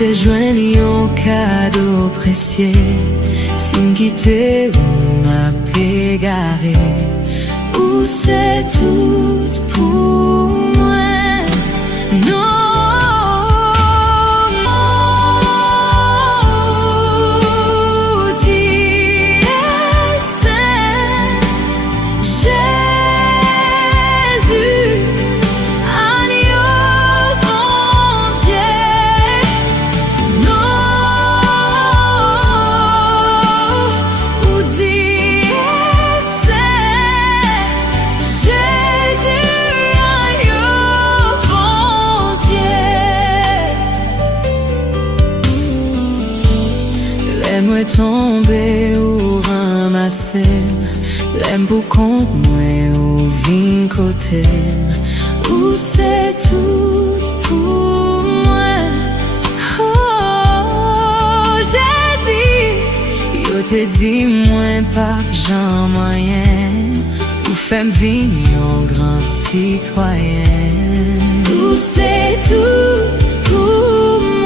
te joigni un cadeau précieux, sin quitter ou m'a pégaré, ou c'est tout pour moi. Non. Moi tomber ou ramasser, l'aime pour contre moi ou vin côté, ou c'est tout pour moi. Oh Jésus, yo te dit moi pas j'en moyen, ou femme vini en grand citoyen, ou c'est tout pour moi.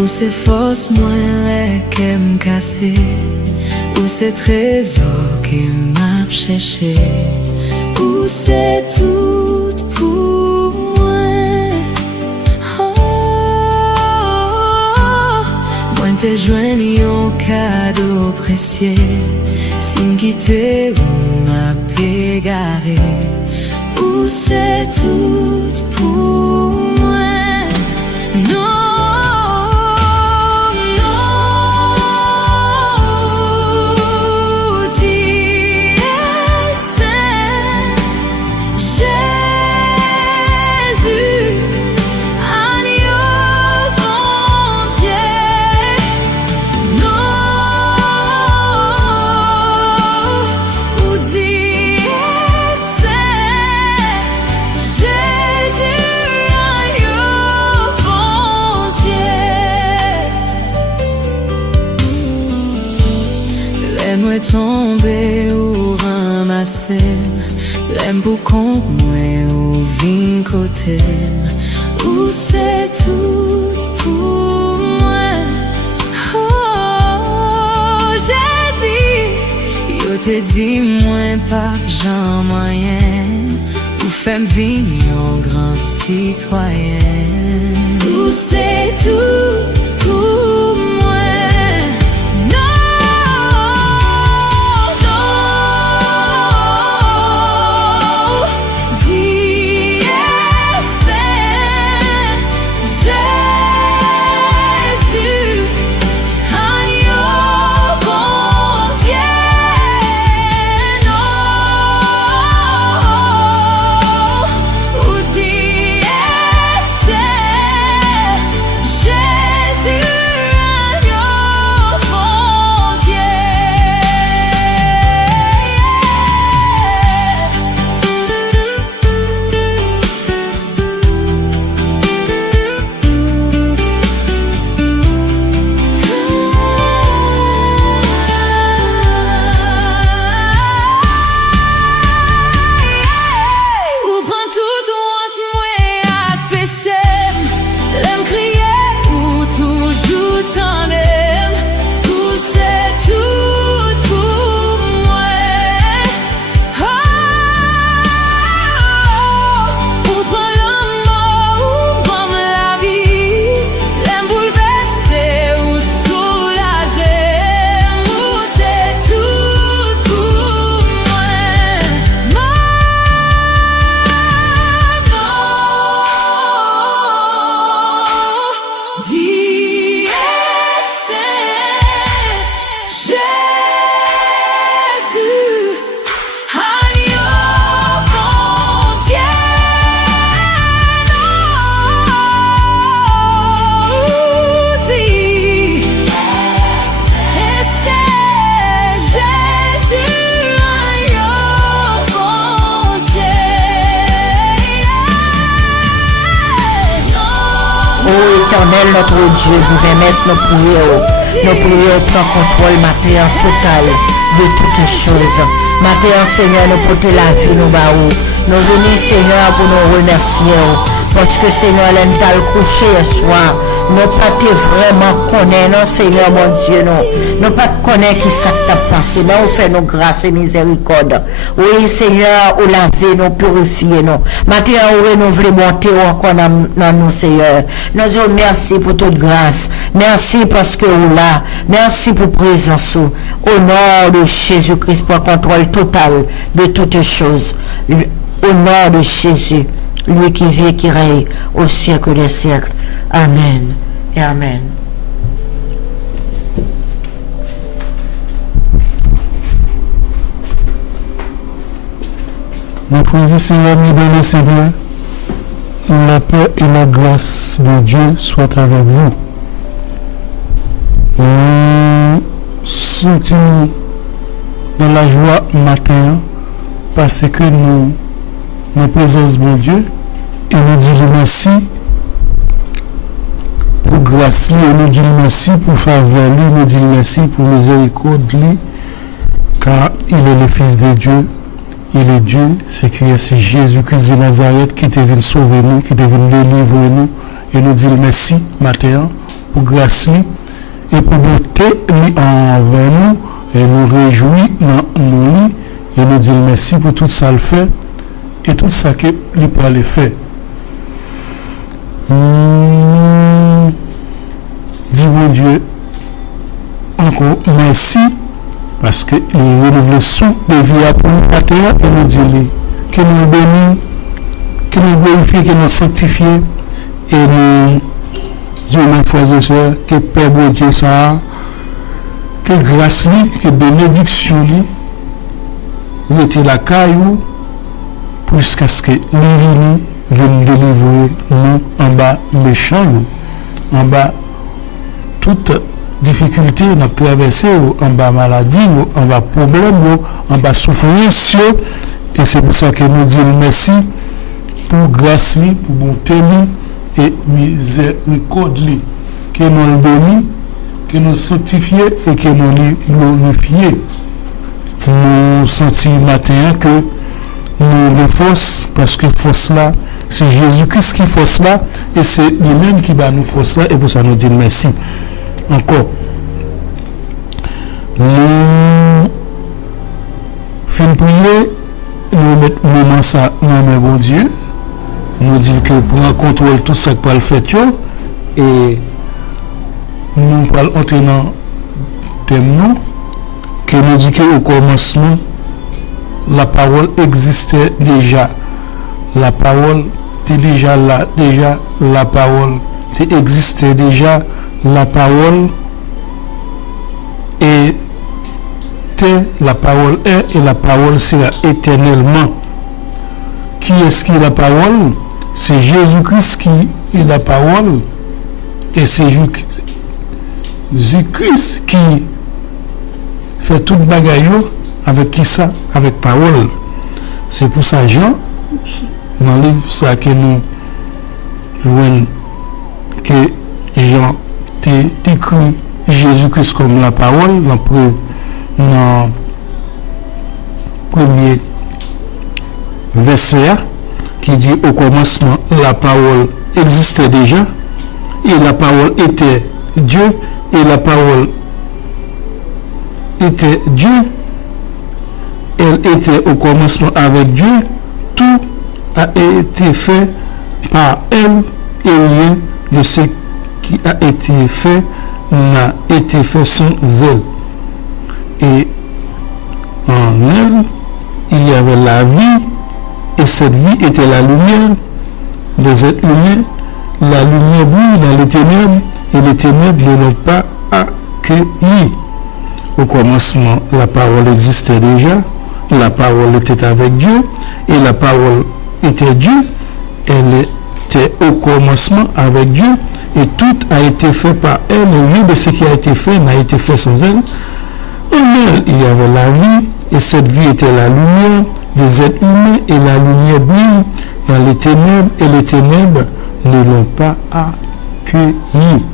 Où c'est force moins qui me cassé, où c'est trésor qui m'a cherché, où c'est tout pour moi. Oh, te joigne un cadeau précieux, sin quitter ou m'a pégaré, où c'est tout pour moi. Non. L'aime tomber ou ramasser, l'aime pour compte moi ou vin côté, où c'est tout pour moi. Oh Jésus, yo te dit moi pas Jean moyen, ou femme vigner en grand citoyen, où c'est tout pour moi. Éternel, notre Dieu, divin maître, nos prières prend contrôle, matin total de toutes choses. Matin, Seigneur, nous portons la vie, nous baou. Nous venons, Seigneur, pour nous remercier. Parce que, Seigneur, l'un t'a couché ce soir. Nous pas vraiment connaître, non, Seigneur, mon Dieu, non. Nous pas connaître qui ça t'a passé. Mais on fait nos grâces et miséricorde. Oui, Seigneur, ou laver, nous purifier, nous. Matin, on renouveler monter encore dans nous, Seigneur. Nous disons merci pour toute grâce. Merci parce que vous là. Merci pour présence. Au nom de Jésus-Christ, pour contrôle total de toutes choses. Au nom de Jésus, lui qui vit et qui règne au siècle des siècles. Amen et Amen. Nous prions, Seigneur, nous donner, Seigneur, la paix et la grâce de Dieu soient avec vous. Nous sentons dans la joie matin parce que nous présence mon Dieu et nous disons merci pour grâce, et nous disons merci pour faveur, nous disons merci pour miséricorde, car il est le Fils de Dieu. Il est Dieu, c'est Jésus-Christ de Nazareth qui est venu sauver nous, qui est venu délivrer nous. Et nous disons merci, matin, pour grâce et pour beauté envers nous. Et nous réjouis dans nous. Et nous disons merci pour tout ça le fait et tout ça qu'il peut aller faire. Dis mon Dieu, merci parce que il renouvelé souffle de vie pour nous la terre et nous dit que nous bénissons, que nous glorifions, que nous sanctifions et nous disons mes frères et sœurs que Père bon Dieu ça, que grâce lui, que bénédiction lui, était la caillou jusqu'à ce que l'Évini vienne délivrer nous en bas méchant, en bas toute difficulté, nous traversé, en bas maladie, en bas problème, en bas souffrance. Et c'est pour ça que nous disons merci pour grâce, pour bonté et miséricorde, que nous le bénissons, que nous sanctifions et que nous le glorifions. Nous sentons matin que nous avons force, parce que force là, c'est Jésus-Christ qui force là, et c'est lui-même qui va nous force là, et pour ça nous disons merci. Encore. Nous finissons prier, nous mettons moment ça, nous bon Dieu, nous disons que pour un contrôle tout ça pour le faire, et nous parlons en tenant thème que nous dit qu'au commencement, la parole existait déjà. La parole était déjà là, déjà la parole existait déjà. La parole était, la parole est et la parole sera éternellement. Qui est-ce qui est la parole? C'est Jésus-Christ qui est la parole et c'est Jésus-Christ qui fait toute bagaille avec qui ça? Avec parole. C'est pour ça, Jean, dans le livre ça que nous voyons que Jean écrit Jésus-Christ comme la parole dans le premier verset qui dit au commencement la parole existait déjà et la parole était Dieu et la parole était Dieu. Elle était au commencement avec Dieu. Tout a été fait par elle et rien de ce qui a été fait n'a été fait sans elle. Et en elle, il y avait la vie et cette vie était la lumière des êtres humains. La lumière brille dans les ténèbres et les ténèbres ne l'ont pas accueilli. Au commencement, la parole existait déjà, la parole était avec Dieu, et la parole était Dieu, elle était au commencement avec Dieu, et tout a été fait par elle, et rien de ce qui a été fait n'a été fait sans elle. En elle, il y avait la vie, et cette vie était la lumière des êtres humains, et la lumière brille dans les ténèbres, et les ténèbres ne l'ont pas accueilli.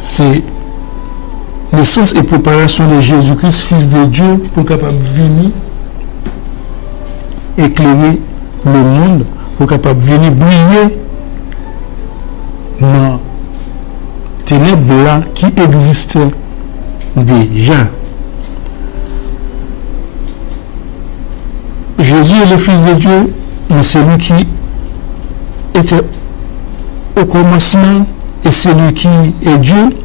C'est l'essence et préparation de Jésus-Christ, Fils de Dieu, pour capable venir éclairer le monde, pour capable venir briller dans ténèbres là qui existaient déjà. Jésus est le Fils de Dieu, mais c'est lui qui était au commencement et c'est lui qui est Dieu.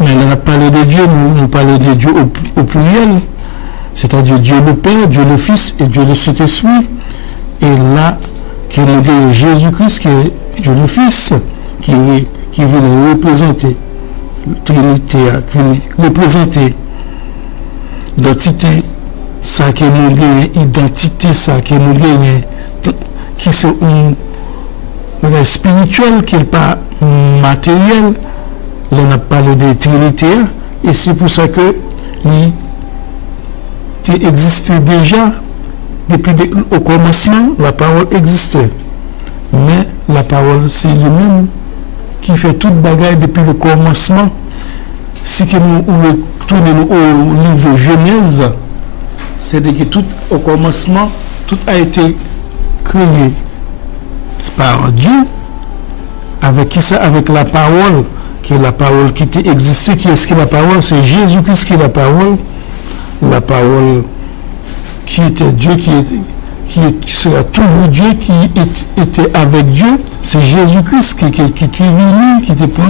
Mais on a parlé de Dieu, nous parlons de Dieu au pluriel, c'est-à-dire Dieu le Père, Dieu le Fils et Dieu le Saint-Esprit. Et là, qui est le Jésus-Christ, qui est Dieu le Fils, qui vient représenter la Trinité, qui vient représenter l'identité, ça qui nous gagne, identité, ça qui nous gagne, qui c'est un spirituel, qui n'est pas matériel. On a parlé de Trinité, et c'est pour ça que il existait déjà, depuis au commencement, la parole existait. Mais la parole, c'est lui-même qui fait toute bagaille depuis le commencement. Si que nous retournons au livre de Genèse, c'est-à-dire que tout au commencement, tout a été créé par Dieu. Avec qui ça? Avec la parole. Qui est la parole qui existait. Qui est-ce qui est la parole? C'est Jésus-Christ qui est la parole. La parole qui était Dieu, qui sera toujours Dieu, qui était avec Dieu. C'est Jésus-Christ qui est venu, qui était pris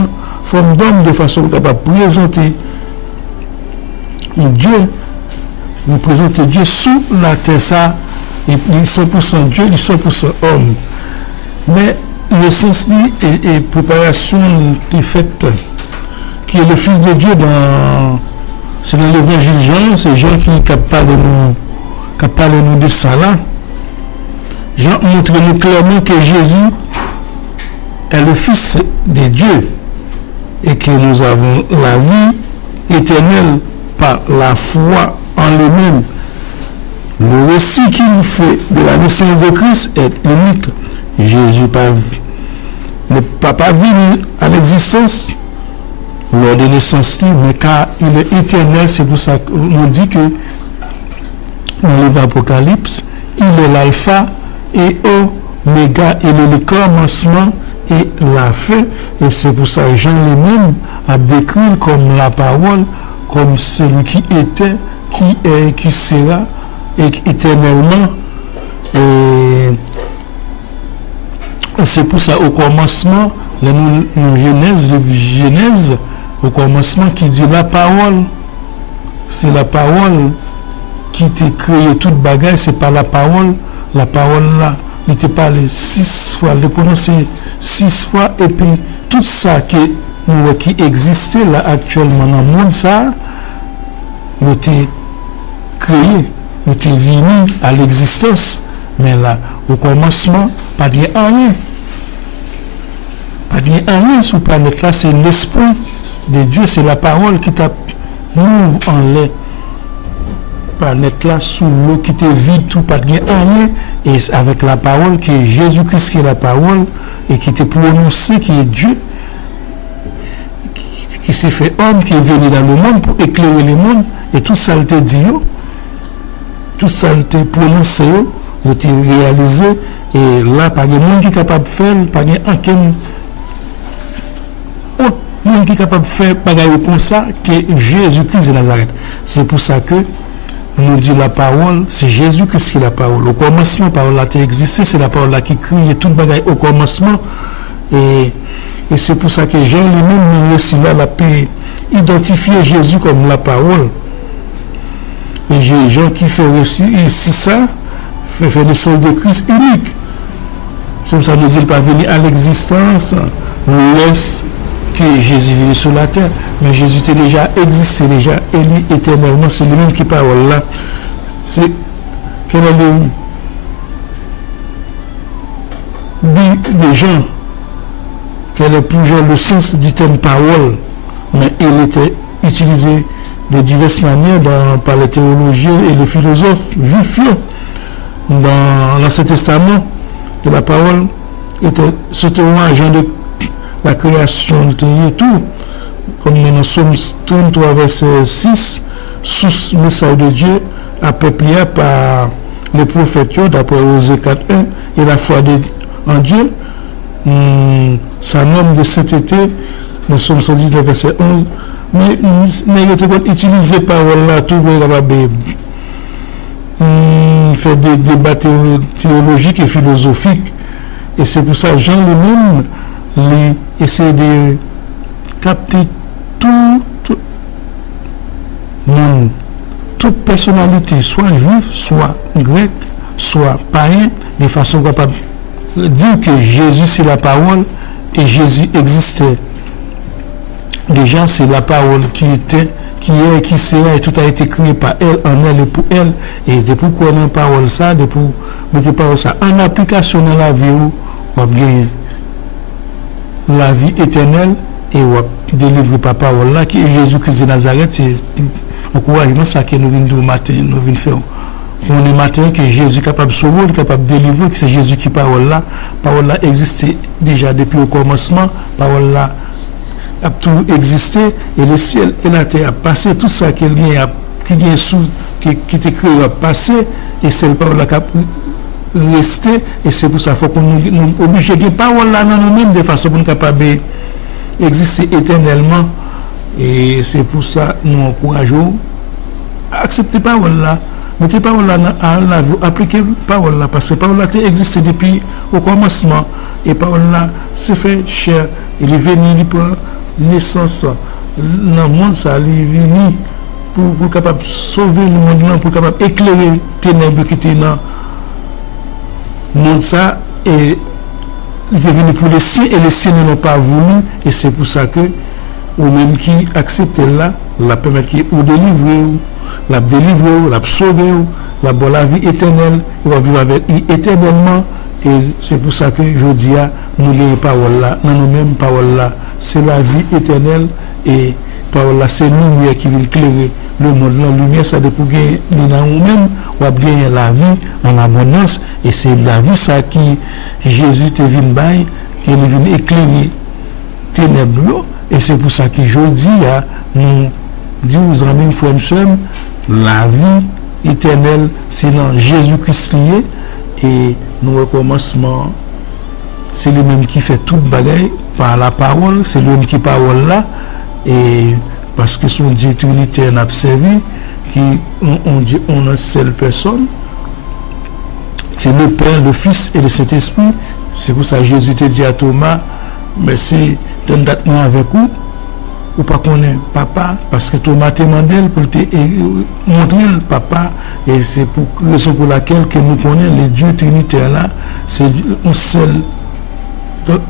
forme d'homme de façon capable de présenter Dieu représente Dieu sous la terre, ça, il est 100% Dieu, il est 100% homme. Mais le sens et préparation est faite, qui est le Fils de Dieu c'est dans l'évangile Jean, c'est Jean qui parle nous de ça là. Jean montre nous clairement que Jésus est le Fils de Dieu et que nous avons la vie éternelle par la foi en lui-même. Le récit qu'il fait de la naissance de Christ est unique. Jésus n'est pas venu à l'existence lors de naissance, mais car il est éternel. C'est pour ça qu'on dit que dans l'Apocalypse, il est l'alpha et oméga, il est le commencement et la fin. Et c'est pour ça que Jean lui-même a décrit comme la parole, comme celui qui était, qui est, qui sera, et éternellement. Et c'est pour ça au commencement, la Genèse, au commencement qui dit la parole, c'est la parole qui t'a créé toute bagaille, c'est pas la parole là, il t'a parlé 6 fois, il prononcé 6 fois, et puis tout ça qui existait là actuellement dans le monde, ça, il a été créé, il était venu à l'existence, mais là, au commencement, pas de rien. Pas de rien sur la planète là, c'est l'esprit de Dieu, c'est la parole qui t'a mouve en l'air. Planète là, sous l'eau qui te vide, tout, pas de rien. Et avec la parole qui est Jésus-Christ, qui est la parole, et qui t'est prononcé, qui est Dieu, qui s'est fait homme, qui est venu dans le monde pour éclairer le monde, et tout ça, il t'a dit, tout ça, il t'a prononcé, il t'a réalisé, et là, pas de monde qui est capable de faire, pas de aucun autre monde qui est capable de faire, pas comme ça, que Jésus-Christ de Nazareth. C'est pour ça que nous dit la parole, c'est Jésus-Christ qui est la parole. Au commencement, la parole a existé, c'est la parole là qui crie tout le bagaille au commencement. Et c'est pour ça que Jean lui-même, nous aussi là, pu identifier Jésus comme la parole. Et Jean qui fait aussi ça, fait naissance de Christ unique. C'est pour ça que nous dit pas venir à l'existence, nous laisse que Jésus vit sur la terre, mais Jésus était déjà existé, déjà élu éternellement, c'est lui-même qui parle là. C'est quel est le but des gens, quel est plus le sens du terme parole, mais il était utilisé de diverses manières par les théologiens et les philosophes juifs. Dans l'Ancien Testament, la parole était surtout un agent de la création et tout, comme dans Psaume 33, verset 6, sous le message de Dieu, peuplé par les prophètes, d'après Osée 4.1, et la foi en Dieu, ça nomme de cet été, dans Psaume 119, verset 11, mais il était utilisé par là, tout le monde fait des débats théologiques et philosophiques, et c'est pour ça que Jean lui-même essaie de capter toute personnalité, soit juive, soit grecque, soit païen, de façon capable de dire que Jésus c'est la parole et Jésus existait. Déjà, c'est la parole qui était, qui est et qui sera, et tout a été créé par elle, en elle et pour elle. Et c'est pourquoi on a parole ça, pour mettre parole ça en application dans la vie, on va gagner la vie éternelle et on va délivrer par parole là, qui est Jésus-Christ de Nazareth. C'est encouragement ça que nous venons de matin, nous venons faire. On est matin que Jésus est capable de sauver, capable de délivrer, que c'est Jésus qui parole là existait déjà depuis le commencement, parole là a tout existé, et le ciel et la terre a passé, tout ça qui était créé a passé, et c'est le parole là qui a resté, et c'est pour ça qu'il faut qu'on nous oblige de parole là dans nous-mêmes de façon pour nous capable d'exister éternellement, et c'est pour ça que nous encourageons à accepter parole là, mettez parole là à la vie, appliquez parole là, parce que parole là existe depuis au commencement, et parole là c'est fait cher, il est venu, il prend naissance dans le monde, ça il est venu pour capable sauver le monde là, pour capable éclairer ténèbres qui étaient dans le monde ça, et il est venu pour les siens et les siens ne l'ont pas voulu, et c'est pour ça que ou même qui accepte là, la permettre qui ou délivrer, la délivrer, la sauver, la bonne la vie éternelle, il va vivre avec lui éternellement. Et c'est pour ça que je dis à nous les paroles là, dans nous-mêmes paroles là, c'est la vie éternelle, et parole là c'est lumière qui va éclairer le monde. La lumière ça dépend gagner dans nous-mêmes, ou gagner la vie en abondance, et c'est la vie ça qui Jésus te vient bailler, qui vient éclairer ténèbres. Et c'est pour ça que je dis à nous dire aux amis, frères et sœurs, la vie éternelle c'est dans Jésus-Christ lié, et nous recommencement c'est lui-même qui fait toute bagaille par la parole, c'est lui-même qui parole là, et parce que son Dieu Trinité n'a observé qui on dit on a une seule personne, c'est le Père, le Fils et le Saint-Esprit. C'est pour ça que Jésus te dit à Thomas, mais c'est d'un date avec vous ou pas connaître papa, parce que Thomas t'a demandé pour te montrer le papa, et c'est pour raison pour laquelle que nous connaissons les dieux trinitaires là, c'est une seule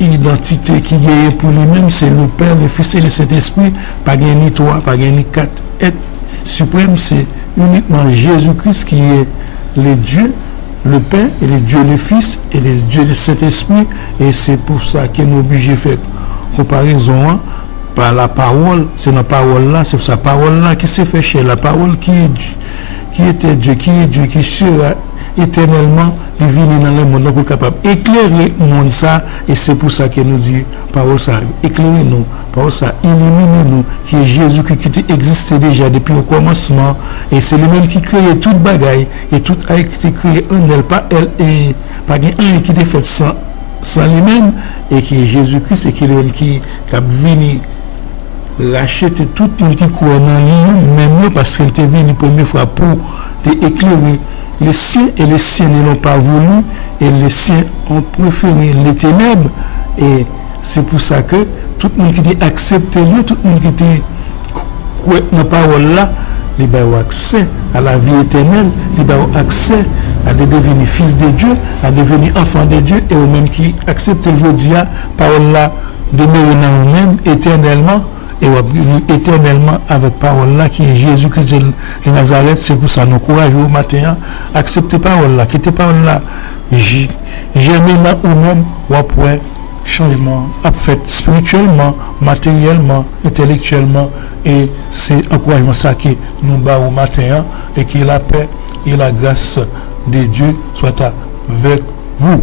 identité qui est pour lui-même, c'est le Père, le Fils et le Saint-Esprit, pas ni trois, pas ni quatre êtres suprêmes, c'est uniquement Jésus-Christ qui est le Dieu, le Père, et le Dieu le Fils et le Dieu le Saint-Esprit, et c'est pour ça que nous sommes obligés de faire comparaison par la parole. C'est la parole là, c'est sa parole là qui s'est fait chez la parole qui est Dieu, qui était Dieu, qui sera éternellement divine dans le monde pour capable éclairer le monde ça, et c'est pour ça que nous dit parole ça éclairer nous, parole ça illuminer nous, qui est Jésus qui existait déjà depuis le commencement, et c'est lui-même qui crée toute bagaille, et tout a été créé en elle, pas elle, et pas un qui est fait sans lui-même, et qui est Jésus-Christ, et qui est lui qui a venu racheter tout le monde qui croit dans lui, même parce qu'il était venu la première fois pour éclairer les siens, et les siens ne l'ont pas voulu, et les siens ont préféré les ténèbres, et c'est pour ça que tout le monde qui a accepté lui, tout le monde qui a cru dans la parole là, il a accès à la vie éternelle, il a accès à devenir fils de Dieu, à devenir enfant de Dieu, et au même qui accepte aujourd'hui la parole là, demeurer dans nous-mêmes éternellement, et on va vivre éternellement avec parole là qui est Jésus-Christ de Nazareth. C'est pour ça nous courage au matin, accepter parole là, quitter parole là, jamais là ou même ou après changement à fait spirituellement, matériellement, intellectuellement, et c'est encouragement ça qui nous bat au matin, et qui la paix et la grâce de Dieu soit avec vous.